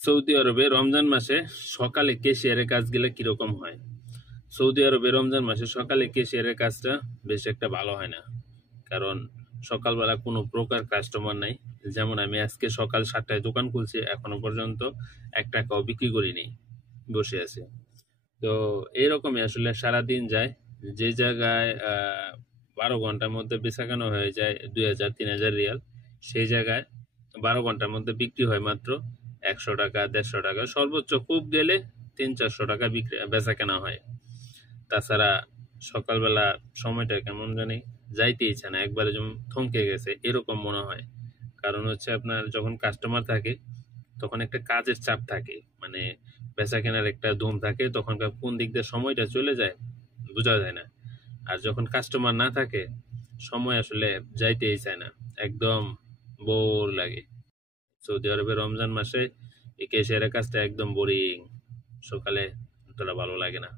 Saudi আরবে রমজান মাসে সকালে ক্যাশিয়ারের কাজগুলো কিরকম হয়? সৌদি আরবে রমজান মাসে সকালে ক্যাশিয়ারের কাজটা বেশ একটা ভালো হয় না। কারণ সকালবেলা কোনো প্রকার কাস্টমার নাই। যেমন আমি আজকে সকাল ৭টায় দোকান খুলছি, এখনো পর্যন্ত এক টাকাও বিক্রি করিনি, বসে আছি। তো এরকমই আসলে সারাদিন যায়। যে জায়গায় ১২ ঘন্টার মধ্যে বেচাকেনা হয়ে যায় ২,০০০-৩,০০০ রিয়াল, সেই জায়গায় ১২ ঘন্টার মধ্যে বিক্রি হয় মাত্র ১০০ টাকা, ১৫০ টাকা, সর্বোচ্চ খুব গেলে ৩00-৪০০ টাকা বেচাকেনা হয়। তাছাড়া সকালবেলা সময়টা কেমন জানি যাইতেই ইচ্ছা না, একবারে যেমন থমকে গেছে এরকম মনে হয়। কারণ হচ্ছে আপনার যখন কাস্টমার থাকে তখন একটা কাজের চাপ থাকে, মানে বেচা কেনার একটা ধুম থাকে, তখনকার কোন দিক দিয়ে সময়টা চলে যায় বোঝা যায় না। আর যখন কাস্টমার না থাকে সময় আসলে যাইতেই চায় না, একদম বোর লাগে। সৌদি আরবে রমজান মাসে এই ক্যাশিয়ারের কাজটা একদম বোরিং, সকালে অতটা ভালো লাগে না।